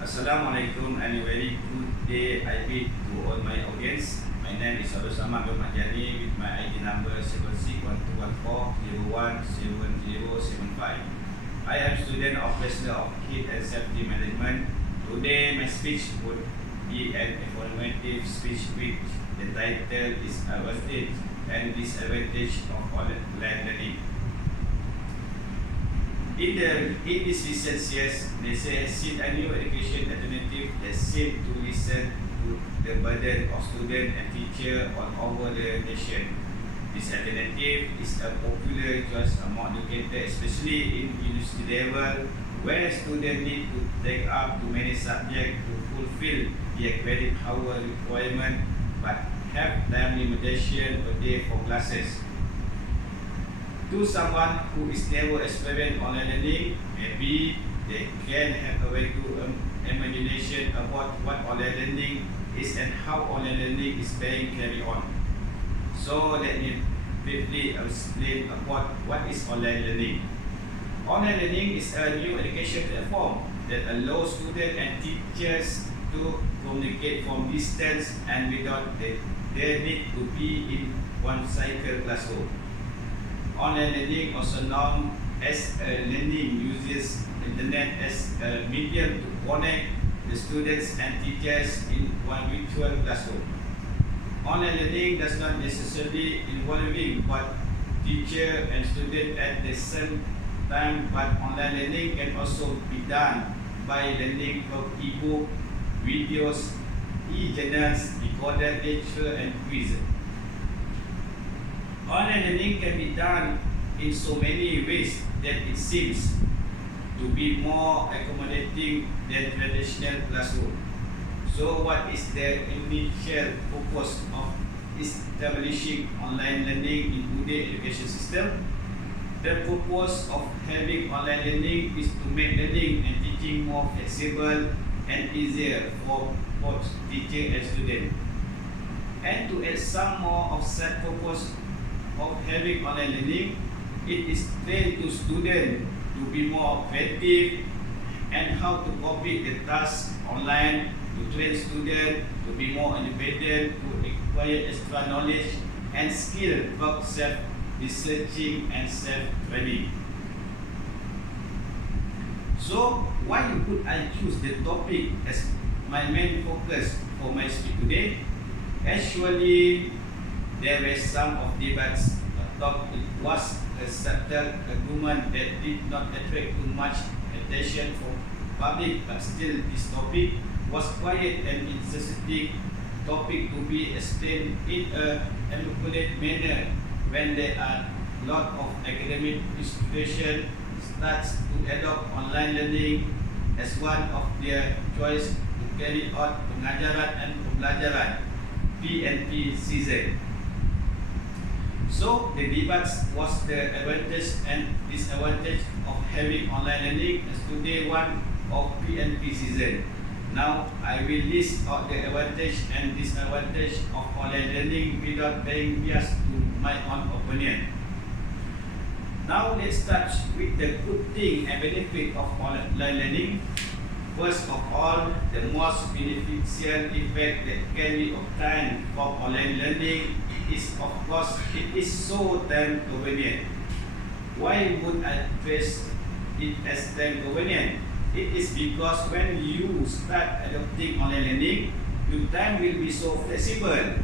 Assalamualaikum and a very good day I bid to all my audience. My name is Abdul Samad Mahjani with my ID number 761214017075. I am student of Bachelor of Health and Safety Management. Today my speech would be an informative speech which the title is Advantage and Disadvantage of Online Learning. In this recent years, they has seen a new education alternative that seems to listen to the burden of students and teachers all over the nation. This alternative is a popular choice among educators, especially in university level, where students need to take up too many subjects to fulfill their credit hour requirement, but have time limitation per day for classes. To someone who is never experienced online learning, maybe they can have a very good imagination about what online learning is and how online learning is being carried on. So let me briefly explain about what is online learning. Online learning is a new education platform that allows students and teachers to communicate from distance and without their need to be in one cycle classroom. Online learning, also known as learning, uses internet as a medium to connect the students and teachers in one virtual classroom. Online learning does not necessarily involving both teacher and student at the same time, but online learning can also be done by learning from e-book, videos, e-journals, recorded lecture, and quiz. Online learning can be done in so many ways that it seems to be more accommodating than traditional classroom. So what is the initial purpose of establishing online learning in today's education system? The purpose of having online learning is to make learning and teaching more flexible and easier for both teacher and student. And to add some more of that purpose of having online learning, it is trained to students to be more creative and how to complete the task online, to train students to be more independent, to acquire extra knowledge and skill for self-researching and self-training. So, why would I choose the topic as my main focus for my speech today? Actually, there were some of debates talk. It was a subtle argument that did not attract too much attention from public, but still this topic was quite an interesting topic to be explained in a articulate manner when there are lot of academic institutions starts to adopt online learning as one of their choice to carry out pengajaran and pembelajaran PNP season. So the debate was the advantage and disadvantage of having online learning as today one of PNP season. Now I will list out the advantage and disadvantage of online learning without being biased to my own opinion. Now let's start with the good thing and benefit of online learning. First of all, the most beneficial effect that can be obtained from online learning is, of course, it is so time convenient. Why would I phrase it as time convenient? It is because when you start adopting online learning, your time will be so flexible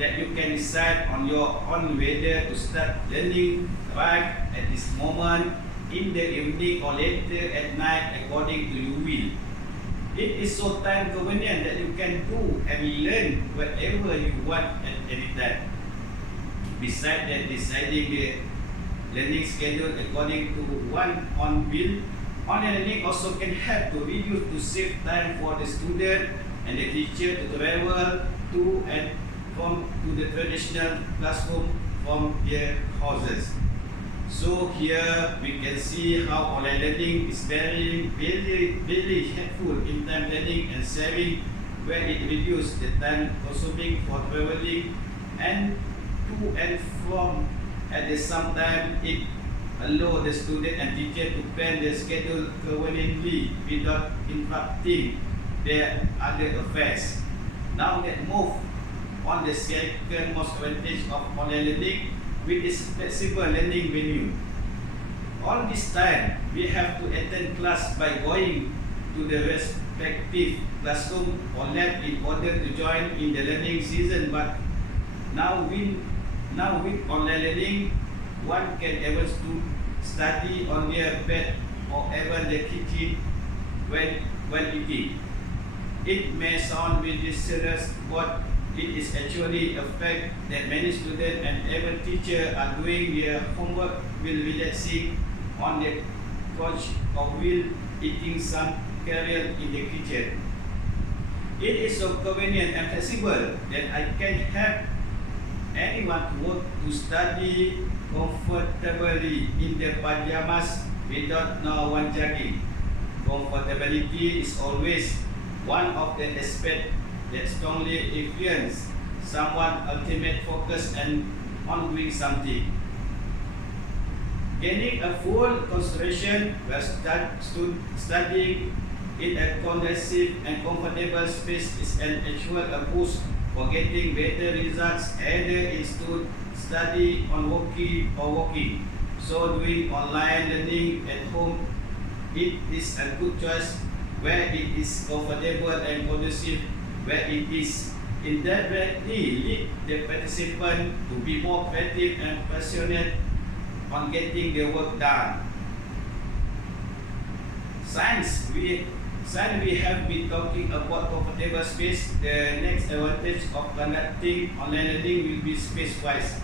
that you can decide on your own whether to start learning right at this moment, in the evening or later at night according to your will. It is so time convenient that you can do and learn whatever you want at any time. Besides that, deciding the learning schedule according to one own will, online learning also can help to reduce to save time for the student and the teacher to travel to and from to the traditional classroom from their houses. So here we can see how online learning is very helpful in time learning and saving, where it reduces the time consuming for traveling and to and from. At the same time, it allow the student and teacher to plan their schedule conveniently without interrupting their other affairs. Now let's move on the second most advantage of online learning, which is flexible learning venue. All this time, we have to attend class by going to the respective classroom or lab in order to join in the learning season. But now with online learning, one can able to study on their bed or even the kitchen when eating. It may sound ridiculous, but it is actually a fact that many students and even teachers are doing their homework while relaxing on the couch or while eating some cereal in the kitchen. It is so convenient and flexible that I can help anyone to work to study comfortably in their pajamas without no one judging. Comfortability is always one of the aspects that strongly influence someone's ultimate focus and on doing something. Gaining a full concentration while studying in a conducive and comfortable space is an actual boost for getting better results either in study on walking. So doing online learning at home, it is a good choice where it is comfortable and conducive, where it is indirectly lead the participant to be more creative and passionate on getting the work done. Since we have been talking about comfortable space, the next advantage of conducting online learning will be space-wise.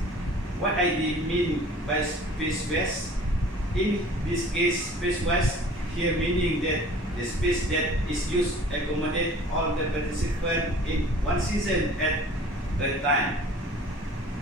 What I mean by space-wise, in this case, space-wise here meaning that the space that is used accommodate all the participants in one season at a time.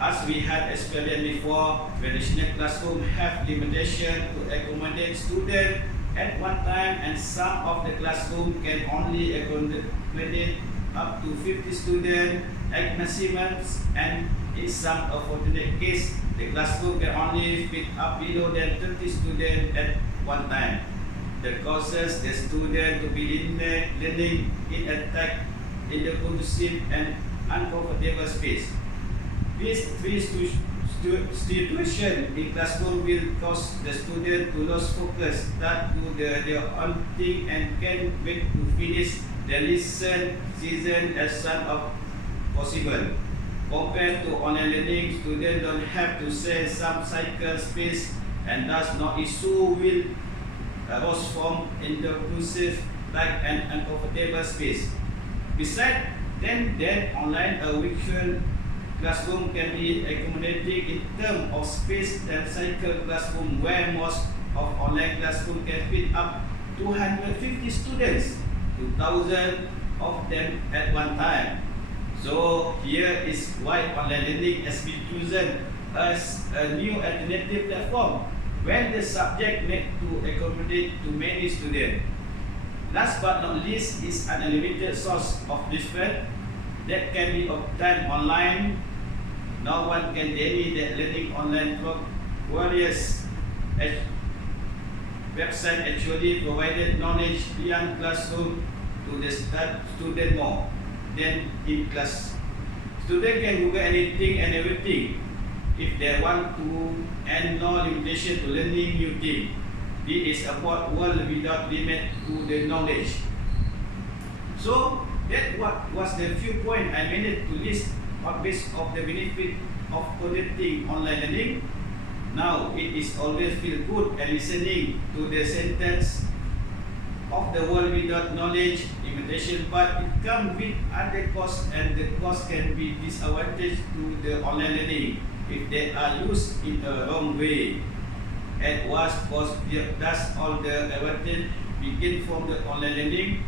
As we had experienced before, traditional classrooms have limitation to accommodate students at one time, and some of the classrooms can only accommodate up to 50 students at maximum, and in some unfortunate case, the classroom can only fit up below than 30 students at one time. That causes the student to be learning in the conducive and uncomfortable space. These three situations in classroom will cause the student to lose focus, start to their own thing, and can wait to finish the lesson season as soon as possible. Compared to online learning, students don't have to share some cycle space and thus no issue will arise from inclusive like an uncomfortable space. Besides, then online a virtual classroom can be accommodating in terms of space than cycle classroom, where most of online classroom can fit up 250 students, 2,000 of them at one time. So here is why online learning has been chosen as a new alternative platform when the subject need to accommodate to many students. Last but not least is an unlimited source of reference that can be obtained online. No one can deny that learning online from various websites actually provided knowledge beyond classroom to the student more than in class. Students can Google anything and everything if they want to, and no limitation to learning new things. This is about world without limit to the knowledge. So that what was the few points I managed to list on base of the benefit of conducting online learning. Now it is always feel good and listening to the sentence of the world without knowledge limitation, but it comes with other costs, and the cost can be disadvantage to the online learning if they are used in a wrong way. At worst, thus all the advantage begin from the online learning,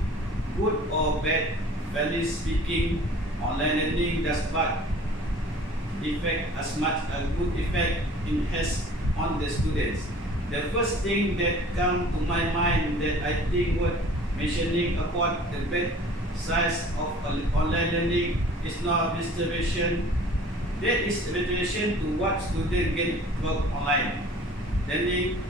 good or bad. Fairly speaking, online learning does not effect as much a good effect it has on the students. The first thing that comes to my mind that I think worth mentioning about the bad size of online learning is not restoration. That is restoration to what students get from online. learning.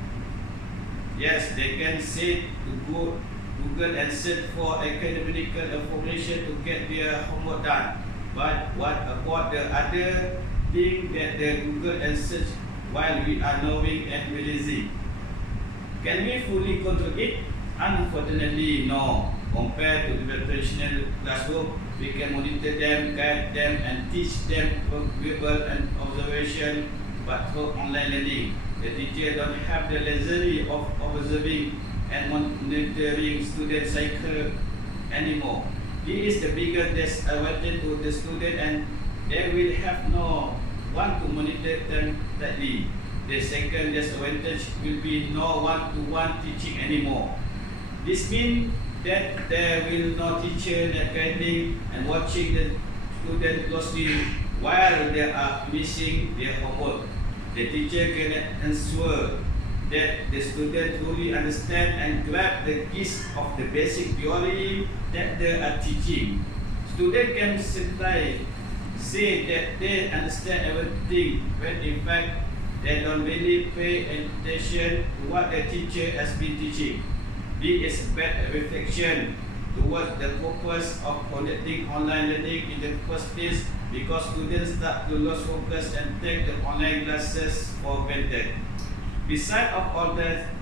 Yes, they can say to go Google and search for academic information to get their homework done. But what about the other thing that the Google and search while we are knowing and we lazy? Can we fully control it? Unfortunately, no. Compared to the traditional classroom, we can monitor them, guide them, and teach them from verbal and observation. But for online learning, the teacher don't have the luxury of observing and monitoring student cycle anymore. This is the biggest disadvantage to the student, and they will have no one to monitor them tightly. The second disadvantage will be no one-to-one teaching anymore. This means that there will no teacher that guiding and watching the student closely while they are finishing their homework. The teacher can ensure that the student truly understand and grab the gist of the basic theory that they are teaching. Students can simply say that they understand everything when in fact they don't really pay attention to what the teacher has been teaching. This is a bad reflection towards the purpose of conducting online learning in the first place, because students start to lose focus and take the online classes for granted. Besides of all that,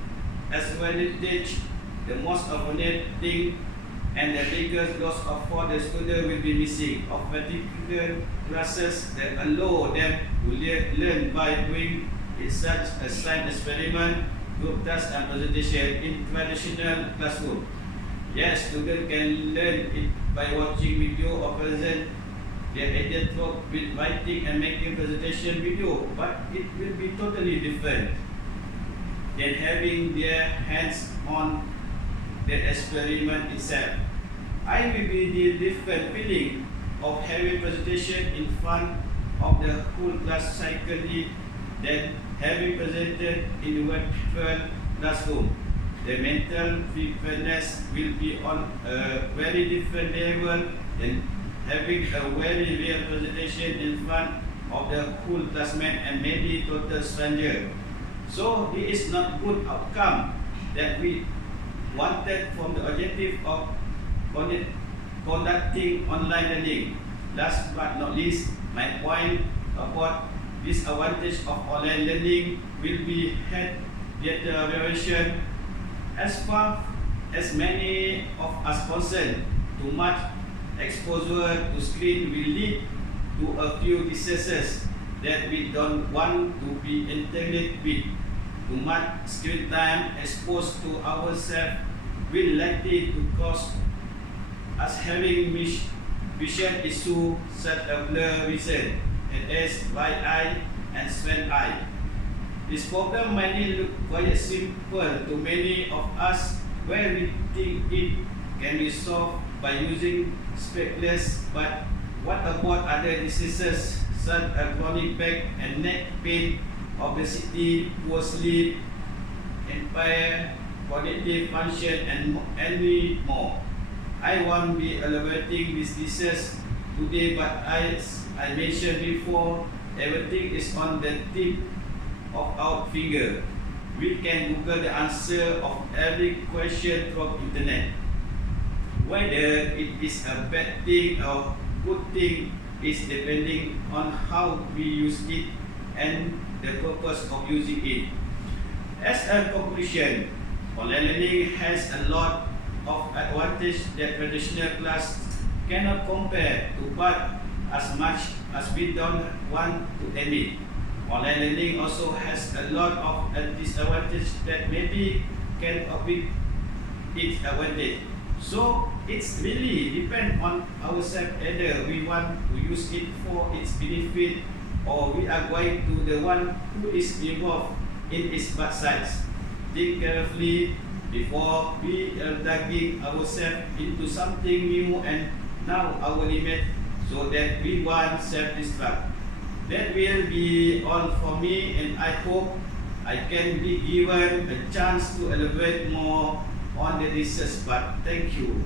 as well as the most important thing and the biggest loss of for the student will be missing of particular classes that allow them to learn by doing such a science experiment, group task and presentation in traditional classroom. Yes, students can learn it by watching video or present their idea with writing and making presentation video, but it will be totally different than having their hands on the experiment itself. I will be the different feeling of having presentation in front of the whole class cycle than having presented in the virtual classroom. The mental fitness will be on a very different level than having a very real presentation in front of the whole classmate and maybe total stranger. So this is not good outcome that we wanted from the objective of conducting online learning. Last but not least, my point about disadvantage of online learning will be head deterioration. As far as many of us concerned, too much exposure to screen will lead to a few diseases that we don't want to be entangled with. Too much screen time exposed to ourselves will likely to cause us having vision issue such as blur vision, headache, dry eye, and strained eye. This problem might look quite simple to many of us, where we think it can be solved by using spectacles. But what about other diseases such as chronic back and neck pain, obesity, poor sleep, impaired cognitive function, and many more? I won't be elaborating this disease today, but as I mentioned before, everything is on the tip of our finger. We can Google the answer of every question from internet. Whether it is a bad thing or good thing is depending on how we use it and the purpose of using it. As a conclusion, online learning has a lot of advantage that traditional class cannot compare to, but as much as we don't want to admit, online learning also has a lot of disadvantage that maybe can outweigh its advantage. So it's really depend on ourselves whether we want to use it for its benefit or we are going to the one who is involved in its bad sides. Think carefully before we are dragging ourselves into something new and now our limit, so that we won't self-destruct. That will be all for me, and I hope I can be given a chance to elaborate more on the research part. Thank you.